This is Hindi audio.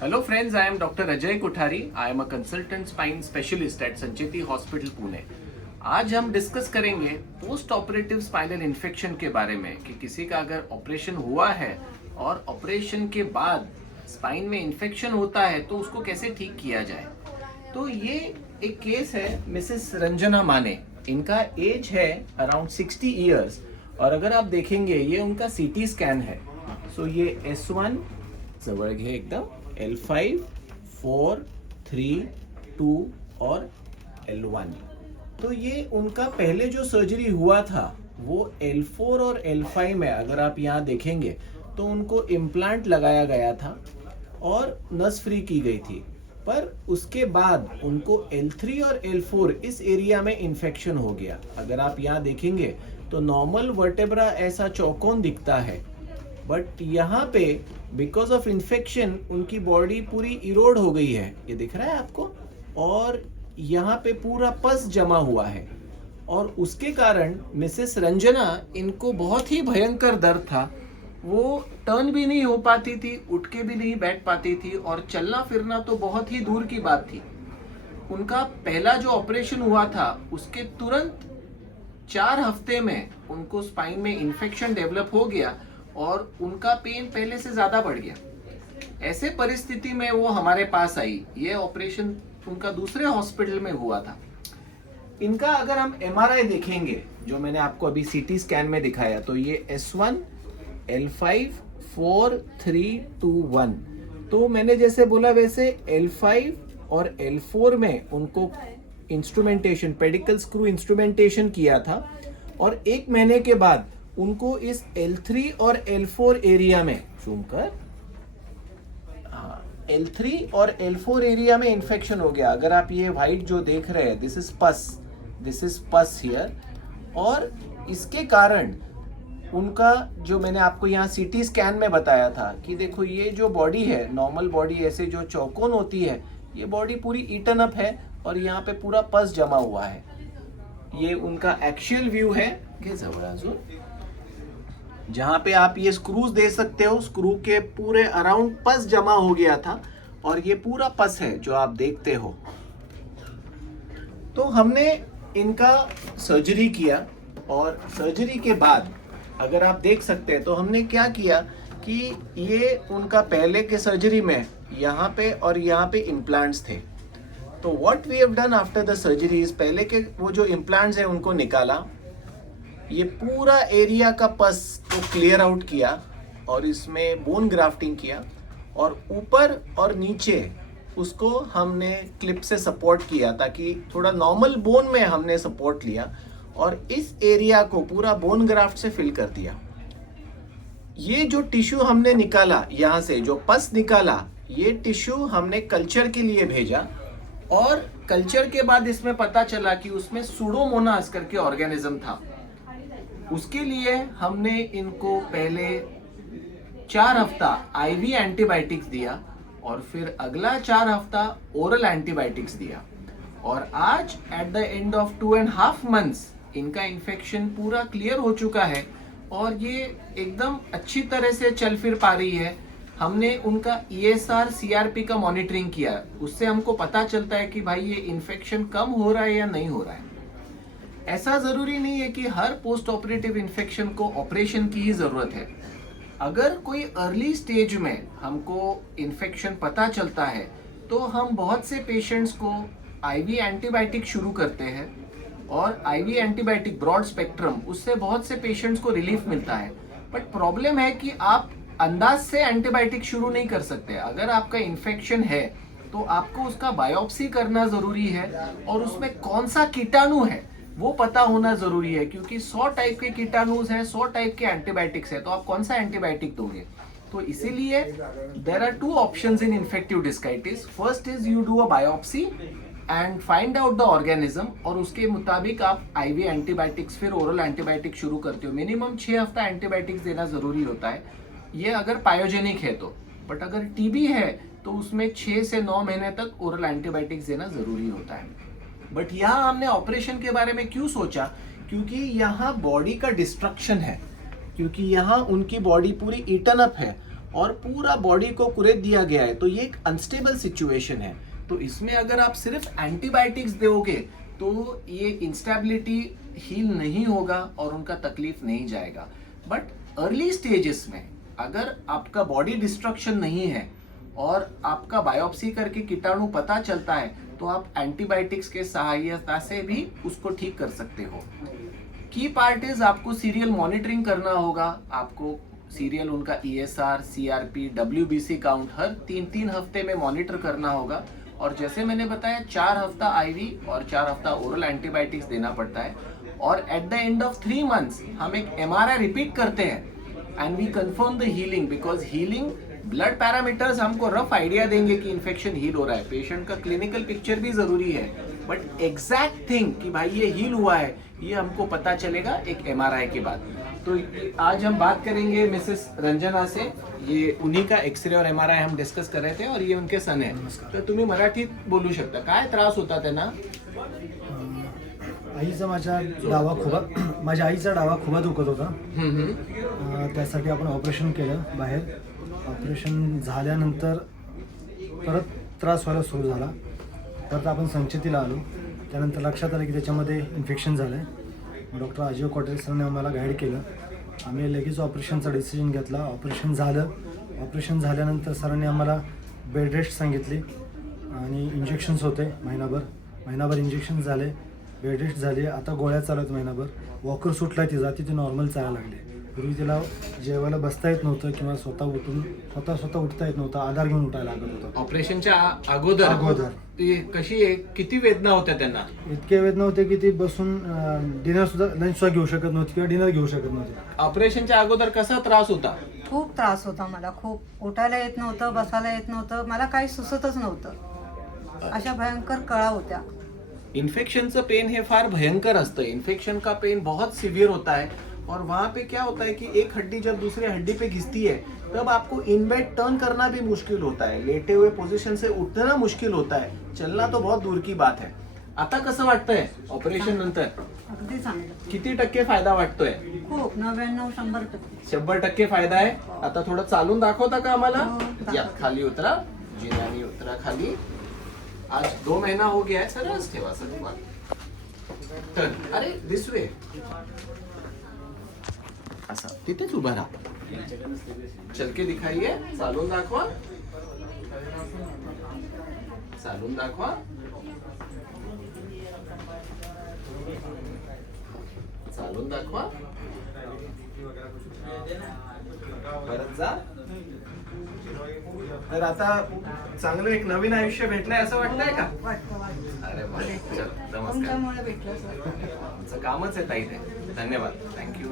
Hello friends, I am Dr. Ajay Kothari. I am a consultant spine specialist at Sancheti Hospital Pune. आज हम डिस्कस करेंगे पोस्ट ऑपरेटिव स्पाइनल इन्फेक्शन के बारे में कि किसी का अगर ऑपरेशन हुआ है और ऑपरेशन के बाद स्पाइन में इन्फेक्शन होता है तो उसको कैसे ठीक किया जाए। तो ये एक केस है मिसेस रंजना माने। इनका एज है अराउंड 60 ईयर्स और अगर आप देखेंगे ये उनका सीटी स्कैन है। सो ये S1 जवळ घे एकदम, L5, 4, 3, 2 और L1। तो ये उनका पहले जो सर्जरी हुआ था वो L4 और L5 में अगर आप यहाँ देखेंगे तो उनको इम्प्लांट लगाया गया था और नस फ्री की गई थी। पर उसके बाद उनको L3 और L4 इस एरिया में इन्फेक्शन हो गया। अगर आप यहाँ देखेंगे तो नॉर्मल वर्टेब्रा ऐसा चौकोन दिखता है, बट यहाँ पे बिकॉज ऑफ इन्फेक्शन उनकी बॉडी पूरी इरोड हो गई है। ये दिख रहा है आपको, और यहाँ पे पूरा पस जमा हुआ है और उसके कारण मिसेस रंजना इनको बहुत ही भयंकर दर्द था। वो टर्न भी नहीं हो पाती थी, उठ के भी नहीं बैठ पाती थी और चलना फिरना तो बहुत ही दूर की बात थी। उनका पहला जो ऑपरेशन हुआ था उसके तुरंत 4 हफ्ते में उनको स्पाइन में इन्फेक्शन डेवलप हो गया और उनका पेन पहले से ज्यादा बढ़ गया। ऐसे परिस्थिति में वो हमारे पास आई। ये ऑपरेशन उनका दूसरे हॉस्पिटल में हुआ था। इनका अगर हम MRI देखेंगे जो मैंने आपको अभी CT स्कैन में दिखाया, तो ये S1, L5, 4, 3, 2, 1। तो मैंने जैसे बोला वैसे L5 और L4 में उनको इंस्ट्रूमेंटेशन, पेडिकल स्क्रू इंस्ट्रूमेंटेशन किया था और 1 महीने के बाद उनको इस L3 और L4 एरिया में जूम कर, L3 और L4 एरिया में इंफेक्शन हो गया। अगर आप ये व्हाइट जो देख रहे हैं, दिस इज पस हियर, और इसके कारण उनका जो मैंने आपको यहाँ CT स्कैन में बताया था कि देखो ये जो बॉडी है, नॉर्मल बॉडी ऐसे जो चौकोन होती है, ये बॉडी पूरी ईटन अप है और यहाँ पे पूरा पस जमा हुआ है। ये उनका एक्शियल व्यू है जहाँ पे आप ये स्क्रूज दे सकते हो। स्क्रू के पूरे अराउंड पस जमा हो गया था और ये पूरा पस है जो आप देखते हो। तो हमने इनका सर्जरी किया और सर्जरी के बाद अगर आप देख सकते हैं तो हमने क्या किया कि ये उनका पहले के सर्जरी में यहाँ पे और यहाँ पे इम्प्लांट्स थे। तो what we have done after the surgery is, पहले के वो जो इम्प्लांट्स हैं उनको निकाला, ये पूरा एरिया का पस को क्लियर आउट किया और इसमें बोन ग्राफ्टिंग किया और ऊपर और नीचे उसको हमने क्लिप से सपोर्ट किया ताकि थोड़ा नॉर्मल बोन में हमने सपोर्ट लिया और इस एरिया को पूरा बोन ग्राफ्ट से फिल कर दिया। ये जो टिश्यू हमने निकाला, यहाँ से जो पस निकाला, ये टिश्यू हमने कल्चर के लिए भेजा और कल्चर के बाद इसमें पता चला कि उसमें सुडोमोनास करके ऑर्गेनिज्म था। उसके लिए हमने इनको पहले 4 हफ्ता IV एंटीबायोटिक्स दिया और फिर अगला 4 हफ्ता ओरल एंटीबायोटिक्स दिया और आज eight the end of 2.5 months इनका इन्फेक्शन पूरा क्लियर हो चुका है और ये एकदम अच्छी तरह से चल फिर पा रही है। हमने उनका ESR CRP का मॉनिटरिंग किया, उससे हमको पता चलता है कि भाई ये इन्फेक्शन कम हो रहा है या नहीं हो रहा है। ऐसा जरूरी नहीं है कि हर पोस्ट ऑपरेटिव इन्फेक्शन को ऑपरेशन की ही जरूरत है। अगर कोई अर्ली स्टेज में हमको इन्फेक्शन पता चलता है तो हम बहुत से पेशेंट्स को IV एंटीबायोटिक शुरू करते हैं और IV एंटीबायोटिक ब्रॉड स्पेक्ट्रम, उससे बहुत से पेशेंट्स को रिलीफ मिलता है। बट प्रॉब्लम है कि आप अंदाज से एंटीबायोटिक शुरू नहीं कर सकते। अगर आपका इन्फेक्शन है तो आपको उसका बायोप्सी करना जरूरी है और उसमें कौन सा कीटाणु है वो पता होना जरूरी है, क्योंकि 100 टाइप के कीटाणुज हैं, 100 टाइप के एंटीबायोटिक्स है, तो आप कौन सा एंटीबायोटिक दोगे। तो इसीलिए there are 2 options in infective discitis. First is you do a biopsy and find out the organism और उसके मुताबिक आप IV एंटीबायोटिक्स फिर ओरल एंटीबायोटिक शुरू करते हो। मिनिमम 6 हफ्ता एंटीबायोटिक्स देना जरूरी होता है, ये अगर पायोजेनिक है तो। बट अगर TB है तो उसमें 6 से 9 महीने तक ओरल एंटीबायोटिक्स देना जरूरी होता है। बट यहाँ हमने ऑपरेशन के बारे में क्यों सोचा, क्योंकि यहाँ बॉडी का डिस्ट्रक्शन है, क्योंकि यहाँ उनकी बॉडी पूरी ईटन अप है और पूरा बॉडी को कुरेद दिया गया है, तो ये एक अनस्टेबल सिचुएशन है। तो इसमें अगर आप सिर्फ एंटीबायोटिक्स दोगे तो ये इंस्टेबिलिटी हील नहीं होगा और उनका तकलीफ नहीं जाएगा। बट अर्ली स्टेजेस में अगर आपका बॉडी डिस्ट्रक्शन नहीं है और आपका बायोप्सी करके कीटाणु पता चलता है तो आप एंटीबायोटिक्स के सहायता से भी उसको ठीक कर सकते हो। की पार्ट इज आपको सीरियल मॉनिटरिंग करना होगा। आपको सीरियल उनका ESR, CRP, WBC काउंट हर 3-3 हफ्ते में मॉनिटर करना होगा। और जैसे मैंने बताया 4 हफ्ता IV और 4 हफ्ता ओरल एंटीबायोटिक्स देना पड़ता है। और at the end of 3 months हम एक MRI रिपीट करते हैं and we confirm the healing, because healing blood parameters हमको रफ आइडिया देंगे कि इन्फेक्शन हील हो रहा है। पेशेंट का क्लिनिकल पिक्चर भी जरूरी है, बट एग्जैक्ट थिंग कि भाई ये हील हुआ है ये हमको पता चलेगा एक MRI के बाद। तो आज हम बात करेंगे मिसेस रंजना से। ये उन्हीं का एक्सरे और MRI हम डिस्कस कर रहे थे और ये उनके सन है। तर तुम्ही मराठीत बोलू शकता, काय त्रास होता त्यांना? आईचा माझ्या आईचा डावा खुबा दुखत होता। त्यासाठी आपण ऑपरेशन केलं बाहेर। ऑपरेशन झाल्यानंतर परत त्रास व्हायला सुरू झाला। परत आपण संचितीला आलो, त्यानंतर लक्षात आलं की त्याच्यामध्ये इन्फेक्शन झालं आहे। डॉक्टर अजय कॉटेल सरांनी आम्हाला गाईड केलं। आम्ही लगेच ऑपरेशनचा डिसिजन घेतला। ऑपरेशन झालं। ऑपरेशन झाल्यानंतर सरांनी आम्हाला बेड रेस्ट सांगितली आणि इंजेक्शन्स होते महिनाभर इंजेक्शन झाले, बेड रेस्ट झाली। आता गोळ्या चालू आहेत महिनाभर। वॉकर सुटला तिचा, ती नॉर्मल चालायला लागले। पूर्वी तिला जेवायला बसता येत नव्हतं किंवा स्वतः उठता येत नव्हतं, आधार घेऊन उठायला लागत होतं। ऑपरेशनच्या अगोदर ती कशी आहे, किती वेदना होत्या त्यांना? इतके वेदना होते की ती बसून डिनर सुद्धा लंच सुद्धा घेऊ शकत नव्हती किंवा डिनर घेऊ शकत नव्हती। ऑपरेशनच्या अगोदर कसा त्रास होता? खूप त्रास होता मला। खूप उठायला येत नव्हतं, बसायला येत नव्हतं, मला काही सुचतच नव्हतं। अशा भयंकर कळा होत्या। इन्फेक्शनचं पेन हे फार भयंकर असतं। इन्फेक्शन का पेन बहुत सीवियर होता है और वहाँ पे क्या होता है कि एक हड्डी जब दूसरे हड्डी पे घिसती है तब आपको इन बेड टर्न करना भी मुश्किल होता है, लेटे हुए पोजीशन से उठना मुश्किल होता है, चलना तो बहुत दूर की बात है। आता कसं वाटतंय ऑपरेशन नंतर? अगदी चांगलं। किती टक्के फायदा वाटतोय? खूप 99-100%। 100% फायदा आहे। आता थोडं चालून दाखवता का आम्हाला? हो, दाखवते। या खाली उतरा, जिन्यानी उतरा खाली। आज 2 महीना हो गया है, सरस ठेवा सर। तर अरे दिस वे असं तिथेच उभा राहा। चल के दिखाइए, चालून दाखवा, चालून दाखवा, चालून दाखवा, परत जा। तर आता चांगलं एक नवीन आयुष्य भेटलंय असं वाटतंय का? अरे वा, चल नमस्कार। तुमच्यामुळे भेटलं सर। आमचं कामच आहे ताई ते। धन्यवाद, थँक्यू।